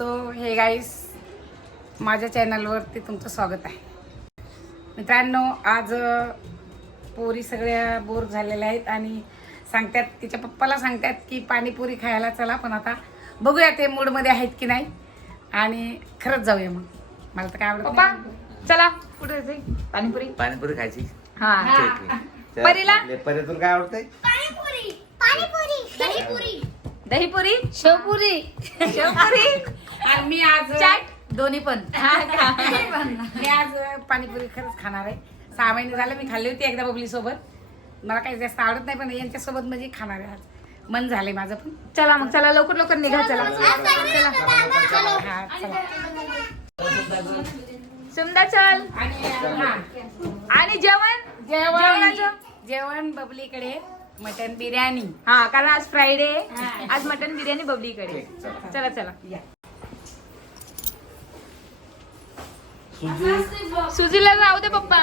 So hey guys माझ्या चॅनलवरती तुमचं स्वागत आहे. मित्रांनो आज पोरी सगळ्या बोर झालेल्या आहेत आणि सांगतात तिच्या पप्पाला सांगतात की पाणीपुरी खायला चला पण आता बघूया ते मूडमध्ये आहेत की नाही. आणि खरंच जाऊया मग. मला तर काय आवडत पप्पा. चला कुठे जायचंय पाणीपुरी? पाणीपुरी खायची. हा. परीला? परी तुला काय आवडतंय? पाणीपुरी पाणीपुरी दहीपुरी? दहीपुरी? शेवपुरी. शेवपुरी? आणि मी आज चाट? दोन्ही पण. मी आज पाणीपुरी खरंच खाणार आहे. सहा महिने झालं मी खाल्ली होती एकदा बबली सोबत मला काही जास्त आवडत नाही पण यांच्या सोबत म्हणजे खाणार आहे आज. मन झालंय माझं पण. चला मग चला लवकर लवकर निघा चला हा चला. सुंदर चल. आणि हा. आणि जेवण? जेवण जेवणाचं? जेवण बबलीकडे मटन बिर्याणी. हा कारण आज फ्रायडे आज मटन बिर्याणी बबलीकडे. चला. चला चला. या. सुजीला राहू दे पप्पा.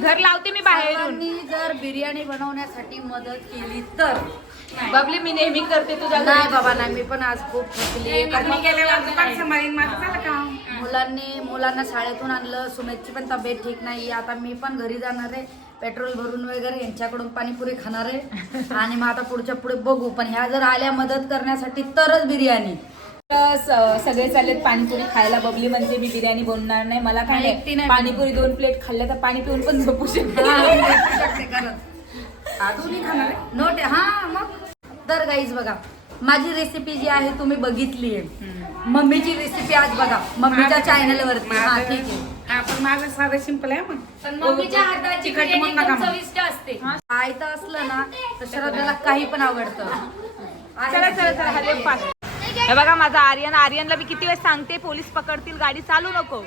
घर लावते मी बाहेरून. सर्वांनी जर बिर्याणी बनवण्यासाठी मदत केली तर. बबली मी नेहमी करते तुझ्या नाही घरी बाबा नाही मी पण आज खूप थकली मुलांनी मुलांना शाळेतून आणलं. सुमेधची पण तब्येत ठीक नाही आता मी पण घरी जाणार आहे. पेट्रोल भरून वगैरे यांच्याकडून पाणीपुरी खाणार आहे. आणि मग आता पुढच्या पुढे बघू. पण ह्या जर आल्या मदत करण्यासाठी तरच बिर्याणी. सगळे चाललेत पाणीपुरी खायला. बबली म्हणते मी बिर्याणी बनवणार नाही. मला काय नाही, पाणीपुरी दोन प्लेट खाल्ल्या तर पाणी पिऊन पण झोपू शकते. नोट हा मग. तर गाईज बघा. माझी रेसिपी जी आहे तुम्ही बघितली आहे. मम्मीची रेसिपी आज बघा. मम्मीच्या चॅनल वरती. हा माझं- ठीक आहे. हा, पण माझं साधं सिंपल आहे मग. पण मम्मीच्या हाताची एकदम मग. चविष्ट असते. आयतं असलं ना तर श्रद्धाला काही पण आवडतं. चला चला चला हे बघा माझा आर्यन. आर्यनला मी किती वेळ सांगते पोलीस पकडतील गाडी चालू नको.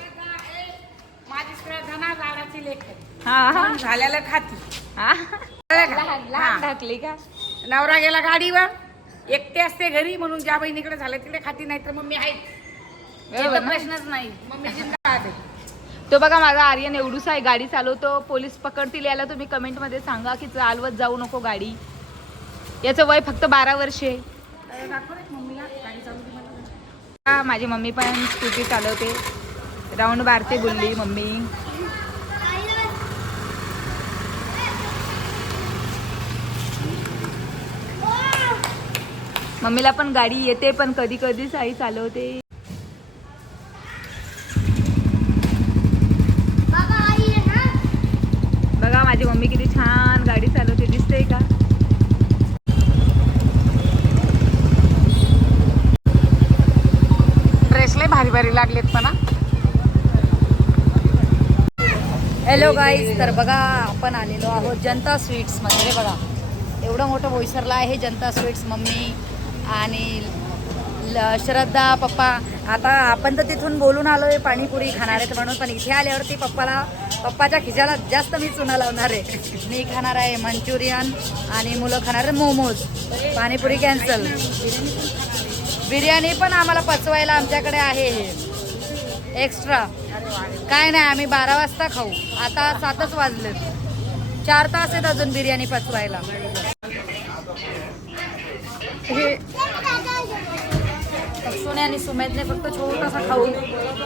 माझी श्रद्धा आहे. हा. हा झालेलं खाती. हा. लहान हा. ढकली का? नवरा गेला गाडीवर. एकटे असते घरी म्हणून ज्या बहिणीकडे झालं तिकडे खाती नाही तर मम्मी आहे बरोबर ना? प्रश्नच नाही. मम्मी जिंदाबाद आहे. तो बघा माझा आर्यन एवढूसा आहे गाडी चालवतो. पोलीस पकडतील याला तुम्ही कमेंटमध्ये सांगा की चालवत जाऊ नको गाडी. याचं वय फक्त बारा वर्षे हा, माझी मम्मी पण स्कूटी चालवते. राऊंड बारते बोलली मम्मी. मम्मीला पण गाडी येते पण कधी कधीच आई चालवते बघा माझी मम्मी किती छान गाडी चालवते दिसते का ड्रेस लय भारी भारी लागलेत पण हॅलो गाईज तर बघा आपण आलेलो आहोत जनता स्वीट्समध्ये. बघा एवढं मोठं बोईसरला आहे जनता स्वीट्स मम्मी आणि ल- श्रद्धा पप्पा. आता आपण तर तिथून बोलून आलो आहे पाणीपुरी खाणार आहेत म्हणून पण इथे आल्यावरती पप्पाला पप्पाच्या खिशाला जास्त मी चुना लावणार आहे. मी खाणार आहे मंचुरियन आणि मुलं खाणार आहे मोमोज. पाणीपुरी कॅन्सल बिर्याणी पण आम्हाला पचवायला आमच्याकडे आहे हे. एक्स्ट्रा. काय नाही आम्ही बारा वाजता खाऊ. आता सातच वाजले चार तास आहेत अजून बिर्याणी पचवायला. हे सोने आणि सुमेधने फक्त छोटासा खाऊ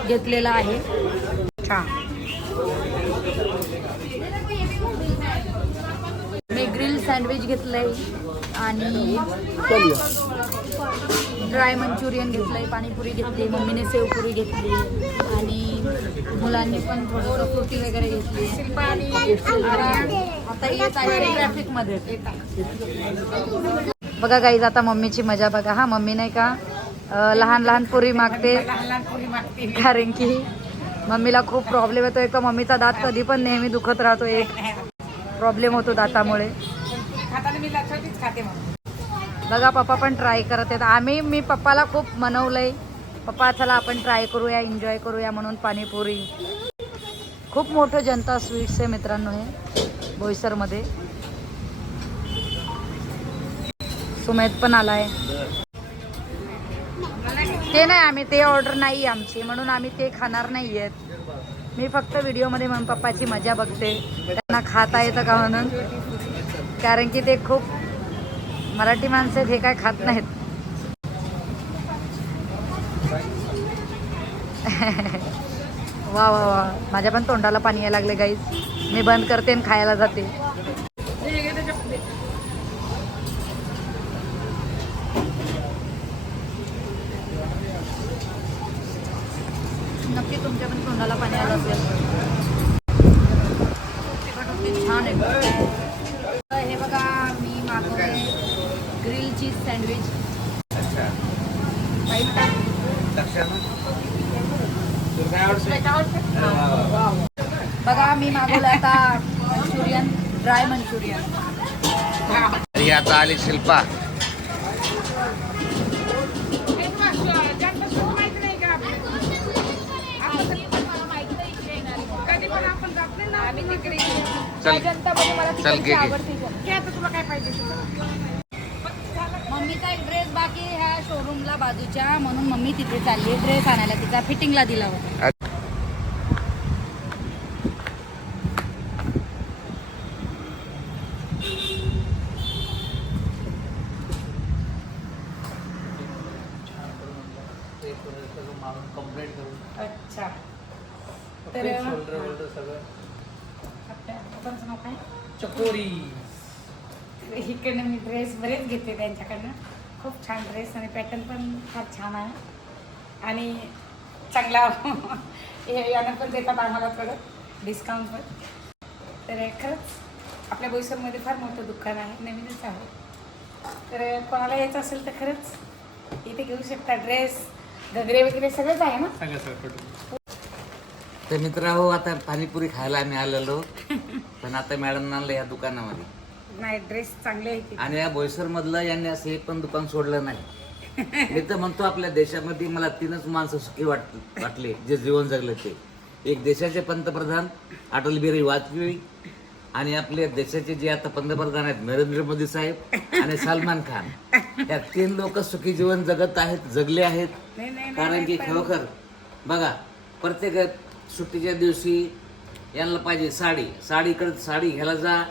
घेतलेला आहे. मी ग्रिल सँडविच घेतलंय आणि ड्राय मंचुरियन घेतलंय पाणीपुरी घेतली मम्मीने सेवपुरी घेतली आणि मुलांनी पण थोडंसं फ्रुटी वगैरे घेतली. आता येत आहे बघा गाईज आता मम्मीची मजा बघा. हा मम्मी नाही का लहान लहान पुरी मागते. कारण की मम्मीला खूप प्रॉब्लेम येतो एक तर मम्मीचा दात कधी पण नेहमी दुखत राहतो एक प्रॉब्लेम होतो दातामुळे. खाताना मी लक्षातच खाते बघा पप्पा पण ट्राय करत आहेत. आम्ही मी पप्पाला खूप मनवलंय. पप्पा चला आपण ट्राय करूया एन्जॉय करूया म्हणून पाणीपुरी. खूप मोठं जनता स्वीट्स आहे मित्रांनो हे बोईसरमध्ये. सुमेध पण आलाय. ते नाही आम्ही ते ऑर्डर नाही आमची म्हणून आम्ही ते खाणार नाही आहेत मी फक्त व्हिडिओमध्ये म्हणून पप्पाची मजा बघते. त्यांना खाता येतं का म्हणून? कारण की ते खूप मराठी माणसं हे काय खात नाहीत. वा वा वा. माझ्या पण तोंडाला पाणी यायला लागले गाईज मी बंद करते आणि खायला जाते. नक्की तुमच्या पण तोंडाला पाणी आलं असेल. छान आहे तर हे बघा मी मागवले ग्रिल चीज सँडविच. अच्छा. बघा मी मागवलं आता मंचुरियन ड्राय मंचुरियन. आता आली शिल्पा. कधी पण आपण जात नाही ना आम्ही तिकडे चल घे, घे. तुला काय पाहिजे? ड्रेस बाकी ह्या शोरूमला बाजूच्या म्हणून मम्मी तिथे चालली ड्रेस आणायला तिचा फिटिंगला दिला होता. अच्छा. तर चकोरी इकडनं मी ड्रेस बरेच घेते त्यांच्याकडनं. खूप छान ड्रेस आणि पॅटर्न पण फार छान आहे. आणि चांगला यानं पण देतात आम्हाला थोडं डिस्काउंट पण. तर खरंच आपल्या बोईसरमध्ये फार मोठं दुकान आहे नवीनच आहे. तर कोणाला यायचं असेल तर खरंच इथे घेऊ शकता ड्रेस घगरे वगैरे सगळंच आहे ना? सगळं सगळं टोटल तर मित्र हो आता पाणीपुरी खायला आम्ही आलेलो. पण आता मॅडम आणलं या दुकानामध्ये. नाही ड्रेस चांगले आहे तिथे आणि या बोईसर मधलं यांनी असं एक पण दुकान सोडलं नाही. मी तर म्हणतो आपल्या देशामध्ये मला तीनच माणसं सुखी वाट वाटले जे जीवन जगले ते. एक देशाचे पंतप्रधान अटल बिहारी वाजपेयी आणि आपल्या देशाचे जे आता पंतप्रधान आहेत नरेंद्र मोदी साहेब आणि सलमान खान. या तीन लोक सुखी जीवन जगत आहेत जगले आहेत. नाही नाही कारण की खरोखर बघा प्रत्येक सुट्टीच्या दिवशी यांना पाहिजे साडी. साडीकडे साडी घ्यायला जा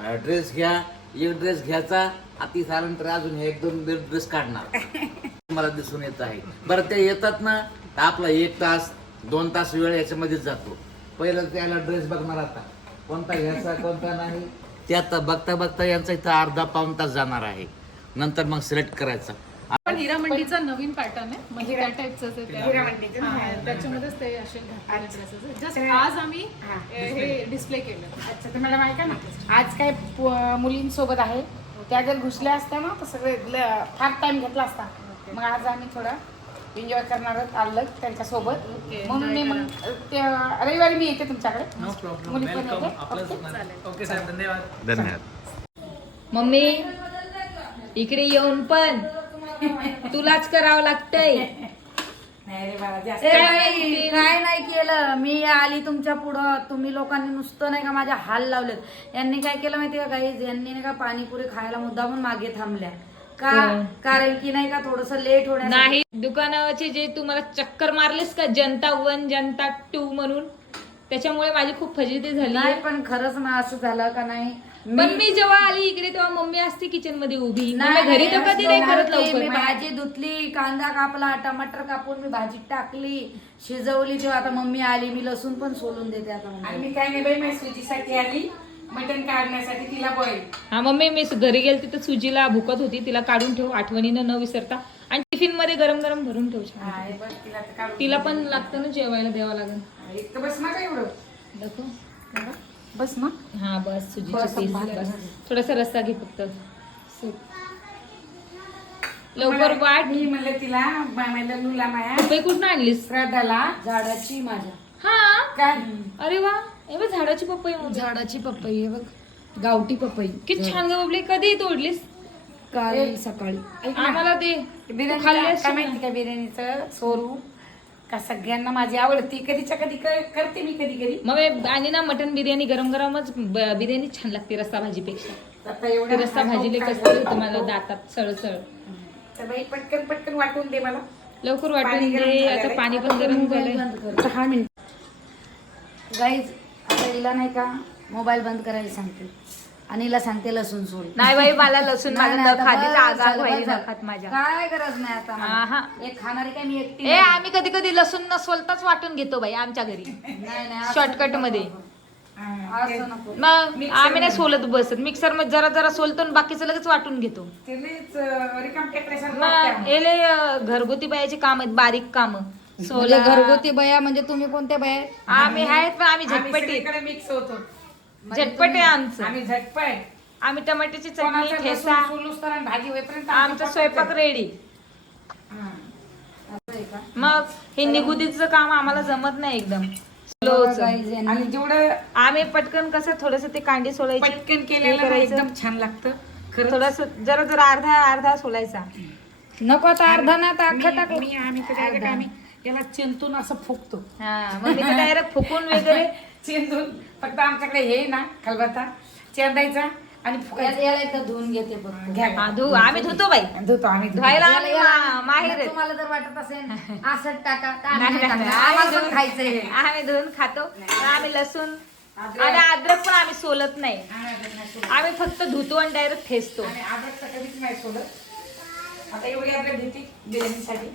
ड्रेस घ्या एक ड्रेस घ्यायचा अति झाल्यानंतर अजून हे एक दोन ड्रेस काढणार. मला दिसून येत आहे. बरं ते येतात ना तर आपला एक तास दोन तास वेळ याच्यामध्येच जातो. पहिलं त्याला ड्रेस बघणार आता. कोणता घ्यायचा कोणता नाही. ते आता बघता बघता यांचा इथं अर्धा पाऊन तास जाणार आहे. नंतर मग सिलेक्ट करायचा. पण हिरा मंडीचा नवीन पॅटर्न आहे. म्हणजे त्या टाईपचं हिरा मंडीचं त्याच्यामध्येच ते असे ड्रेसेस जस्ट तर- आज आम्ही हा, अ, हे डिस्प्ले केलं. अच्छा तर मॅडम ऐका ना आज काय पु- मुलींसोबत आहे. त्या जर घुसल्या असत्या ना तर सगळे ल- फार टाइम घेतला असता. मग आज आम्ही थोडा एन्जॉय करणार आहोत आलं त्यांच्यासोबत. म्हणून मी मग ते रविवारी मी येते तुमच्याकडे. नो प्रॉब्लेम मुली पण वेलकम येते आपलंच ओके? दुकान. ओके साहेब धन्यवाद. धन्यवाद. मम्मी इकडे येऊन पण. तुलाच करावं लागतंय. नाही काय नाही. केलं. मी आली तुमच्या पुढं. तुम्ही लोकांनी नुसतं नाही का माझ्या हाल लावलेत. यांनी काय केलं माहिती का काही यांनी नाही का पाणीपुरी खायला मुद्दा पण मागे थांबल्या. का? कारण की नाही का थोडस लेट होण्या नाही दुकानावरचे जे तू मला चक्कर मारलेस का जनता वन जनता टू म्हणून? त्याच्यामुळे माझी खूप फजिती झाली नाही पण खरंच ना असं झालं का नाही? पण मी जेव्हा आली इकडे तेव्हा मम्मी असते किचनमध्ये उभी. नाही, घरी तर कधी नाही करत मी लवकर. भाजी धुतली कांदा कापला टमाटर कापून मी भाजी टाकली शिजवली तेव्हा आता मम्मी आली मी लसूण पण सोलून देते आता आणि मम्मी मी काय नाही बाई मी सुजीसाठी आली मटण काढण्यासाठी तिला बॉईल हा मम्मी मी घरी गेलते तर सुजीला भुकत होती तिला काढून ठेव आठवणीनं न विसरता. आणि टिफिनमध्ये गरम गरम भरून ठेव छान. बघ तिला तर काढून तिला पण लागतं ना जेवायला द्यावं लागेल. एक तर बस एवढं. दाखव एवढं? बस ना. हा बस सुजीची थोडासा पीस भात बस. थोडासा रस्ता घे फक्त. लवकर वाट. मी म्हणलं तिला माझ्या लुला माया पपई कुठून आणलीस? श्राद्धाला झाडाची माझ्या. हा? काय? अरे वा. हे बघ झाडाची पपई. झाडाची पपई आहे बघ. गावठी पपई. किती छान ग बबली. कधी तोडलीस? काल सकाळी. आम्हाला दे. बिर्याणी खाल्ली काय माहिती का बिर्याणीचं? सोरू. का सगळ्यांना माझी आवडती कधीच्या कधी क- करते मी कधी कधी. मग हे- आणि ना मटन बिर्याणी गरम गरमच ब- बिर्याणी छान लागते रस्सा भाजीपेक्षा. आता ते एवढं रस्सा भाजीले कसं? तुम्हाला दातात सळसळ. तर बाई पटकन पटकन वाटून दे मला. लवकर पाणी वाटून गरम दे झालेलं आता आहे. पाणी पण गरम झालंय. कर. दहा मिनिट. गाईज आता हिला नाही का मोबाईल बंद करायला सांगते. आणि हिला सांगते लसूण सोल नाही बाई मला लसूण नाही, माझ्या नाही, नख आता आधीच बस आगाग झालं, व्हायली बस झालं. नखात माझ्या काय गरज नाही आता मला. आहा. एक खाणारी काय मी एकटी ए नाही. आम्ही कधी कधी लसूण न सोलताच वाटून घेतो बाई आमच्या घरी नाही, नाही, असं शॉर्टकट नको. मध्ये असं नको मग आम्ही नाही सोलत बसत मिक्सरमध्ये जरा जरा सोलतो आणि बाकीचं लगेच वाटून घेतो ते लईच, अं, रिकाम टेकल्यासारखं मग वाटतंय. एले अं, घरगुती बायाची काम आहेत बारीक काम म्हणजे सोला घरगुती बया म्हणजे तुम्ही कोणत्या बया? आम्ही आहेत पण आम्ही आम्ही झटपटीत सगळीकडे मिक्स होतो झटपट आहे आमचं. आम्ही झटपट. आम्ही टमाट्याची चटणी कोणाचं ठेसा लसूण सोलूस तर आणि भाजी होईपर्यंत आमचा स्वयंपाक रेडी हा. असं आहे का? मग हे निगुदीचं काम आम्हाला जमत नाही एकदम. स्लोच यांनी- आणि जेवढं आम्ही पटकन कसं थोडस ते कांडी सोलायची पटकन केलेलं ना करायचं. एकदम छान लागतं. खरं थोडस जरा जरा अर्धा अर्धा सोलायचा. नको आता अर्धा ना आता अख्खा टाक. मी आम्ही तर direct आम्ही याला चिंतून असं फुकतो. हा मग मी डायरेक्ट फुकून वगैरे चिंतून फक्त आमच्याकडे हे ना खलबत्ता. चेंदायचा आणि फुकायचा. याला एकदा धुवून घेते बघ घ्या हा, धु आम्ही धुतो. बाई. धुतो आम्ही धुतो. धुवायला याला- आम्ही याला- मा- माहिर आहेत. तुम्हाला जर वाटत असेल असं टाका. तर आम्ही नाही, नाही नाही, टाकणार. नाही. आम्हाला आम्ही पण धुवून- खायचंय. आम्ही धुवून खातो. पण आम्ही लसूण आणि अद्रक पण आम्ही सोलत नाही. आम्ही फक्त धुतो आणि डायरेक्ट ठेचतो. आणि कधीच नाही सोडत आता एवढी अद्रक घेते बिर्याणीसाठी.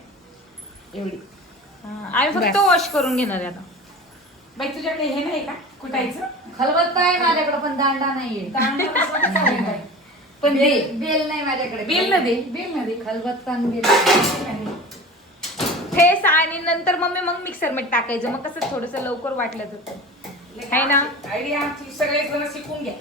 एवढी. हा, आम्ही फक्त बस. वॉश करून घेणार आहे आता. बाई तुझ्याकडे हे नाही का? कुटायचं? खलबत्ता आहे माझ्याकडे पण दांडा नाहीये? पण बेल बेल नाही माझ्याकडे. बेल न दे. बेल न दे खलबत्ता आणि बेल. ठेस आणि नंतर मम्मी मग मिक्सरमध्ये टाकायचं. मग कसं थोडस लवकर वाटलं जातं है ना? आयडिया आमची सगळे जण शिकून घ्या.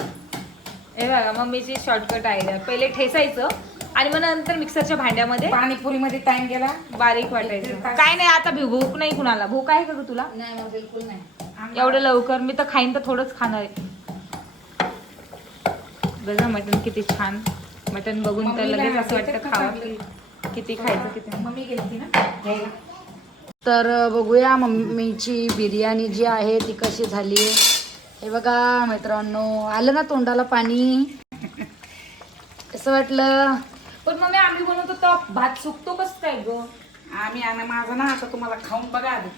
हे बघा मम्मीची शॉर्टकट आयडिया पहिले ठेसायचं आणि मग नंतर मिक्सरच्या भांड्यामध्ये पाणीपुरीमध्ये टाइम गेला. बारीक वाटायचं. काय नाही आता भूक नाही कुणाला. भूक आहे का ग तुला? नाही मग बिलकुल नाही. एवढं लवकर. मी तर खाईन तर थोडंच खाणार आहे. बघा मटन किती छान. मटन बघून तर लगेच असं वाटतं खावा. किती खायचं किती मम्मी गेली ना? तर बघूया मम्मीची बिर्याणी जी आहे ती कशी झाली हे बघा मित्रांनो आलं ना तोंडाला पाणी? कसं वाटलं? पण मम्मी आम्ही बनवतो तर भात सुकतो कसं काय ग? आम्ही आणि माझं ना आता तुम्हाला खाऊन बघा आधी.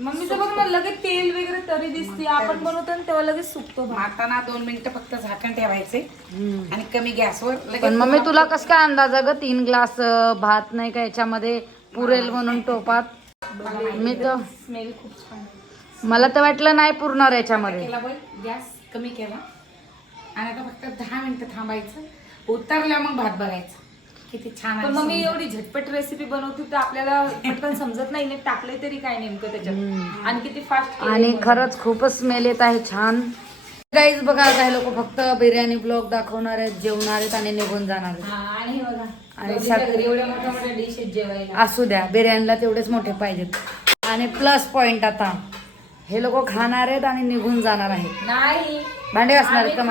मम्मीचं बघ ना लगेच तेल वगैरे तरी दिसते. आपण बनवतो ना तेव्हा लगेच सुकतो भात. माताना दोन मिनिटं फक्त झाकण ठेवायचे. आणि कमी गॅसवर लगेच पण मम्मी तुला कस काय अंदाज आहे ग? तीन ग्लास अं, भात नाही का याच्यामध्ये पुरेल म्हणून टोपात? मी तर स्मेल खूप छान मला तर वाटलं नाही पुरणार याच्यामध्ये. केला गॅस कमी केला. आणि आता फक्त दहा मिनिटं थांबायचं. उतरल्या मग भात बघायचा. किती छान पण मम्मी सुंदर. एवढी झटपट रेसिपी बनवते तर आपल्याला पटकन समजत नाही नीट टाकले तरी काय नेमकं त्याच्यात. आणि किती फास्ट आणि खरंच खूपच स्मेल येत आहे छान. गाईज बघा काही लोक फक्त बिर्याणी ब्लॉग दाखवणार आहेत जेवणार आहेत आणि निघून जाणार आहेत. आणि असू द्या बिर्याणीला तेवढेच मोठे पाहिजेत. आणि प्लस पॉइंट आता हे लोक खाणार आहेत आणि निघून जाणार आहेत. नाही भांडे घासणार आहेत मग?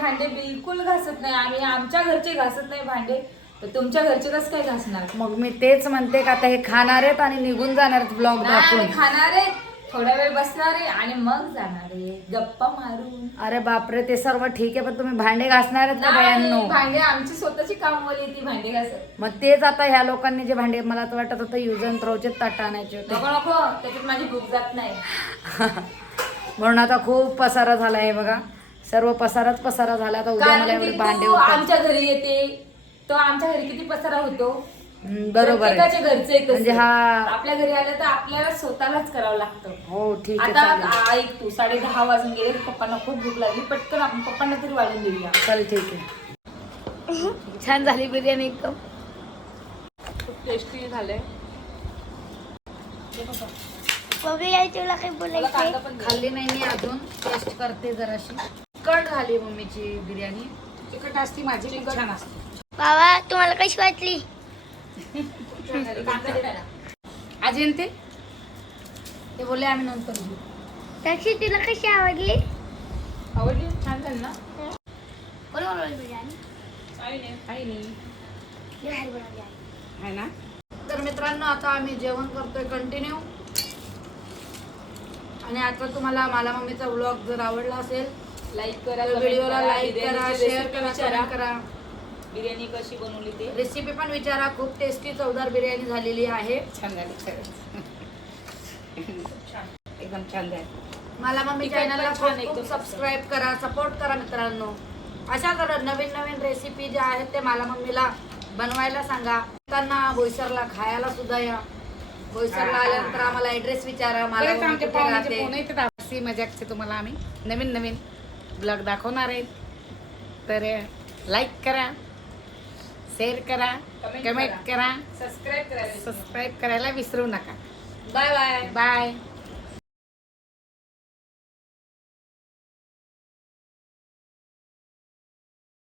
भांडे बिलकुल घासत नाही. आम्ही आमच्या घरचे घासत नाही भांडे. तर तुमच्या घरचे कसं काय घासणार? मग मी तेच म्हणते का आता हे खाणार आहेत आणि निघून जाणार आहेत ब्लॉग नाही, दाखवून. खाणारे थोडा वेळ बसणारे आणि मग जाणारे गप्पा मारून. अरे बापरे ते सर्व ठीक आहे पण तुम्ही भांडे घासणार आहेत का नाही, बायांनो? भांडे आमची स्वतःची कामवाली ती भांडे घासत. मग तेच आता ह्या लोकांनी जे भांडे मला तर वाटत होतं युज अँड थ्रोचे ताट आणायचे होते. नको नको त्याच्यात माझी भूक जात नाही. म्हणून आता खूप पसारा झाला आहे बघा. सर्व पसाराच पसारा झाला आता उद्या मला कारण की एवढे भांडे तू होतात. आमच्या घरी येते. तो आमच्या घरी किती पसारा होतो? बरोबर आहे. प्रत्येकाच्या घरचे एक म्हणजे. हा- आपल्या घरी आलं तर आपल्याला स्वतःलाच करावं लागतं. हो ठीक आहे आता चालेल. ऐक तू साडे दहा वाजून गेले पप्पांना खूप भूक लागली. पटकन आपण पप्पांना तरी वाढून देऊया. चल ठीक आहे. छान झाली बिर्याणी एकदम. खूप टेस्टी झालंय. बघूया तुला काही बोलायचं. खाल्ली नाही मी अजून. टेस्ट करते जराशी. कट झाली मम्मीची बिर्याणी. तिखट असती माझी पण छान असते. बाबा तुम्हाला कशी वाटली? मला. अजिंते ते बोलले आम्ही नंतर घेऊ तशी तुला कशी आवडली? आवडली? छान झाली ना? कोणी बनवली बिर्याणी काही नाही काही नाही. लई भारी बनवली आहे. आहे ना? तर मित्रांनो आता आम्ही जेवण करतोय कंटिन्यू आणि आता तुम्हाला मला मम्मीचा व्लॉग जर आवडला असेल लाईक करा तर comment व्हिडिओला लाईक करा बिर्याणीची शेअर recipe करा विचारा. comment करा. बिर्याणी कशी बनवली ते? रेसिपी पण विचारा खूप टेस्टी चवदार बिर्याणी झालेली आहे. छान झाली खरंच. एकदम छान झाली. मला मम्मी चॅनलला छान खूप सबस्क्राईब करा सपोर्ट करा मित्रांनो. अशा करत नवीन नवीन रेसिपी ज्या आहेत ते मला मम्मीला बनवायला सांगा. त्यांना बोईसरला खायला सुद्धा या. बोईसरला आल्यानंतर आम्हाला ऍड्रेस विचारा. मला मजाकचे तुम्हाला आम्ही नवीन नवीन ब्लॉग दाखवणार आहेत तर लाईक करा. शेअर करा कमेंट करा. सबस्क्राईब करायला सबस्क्राईब करायला विसरू नका. Bye bye bye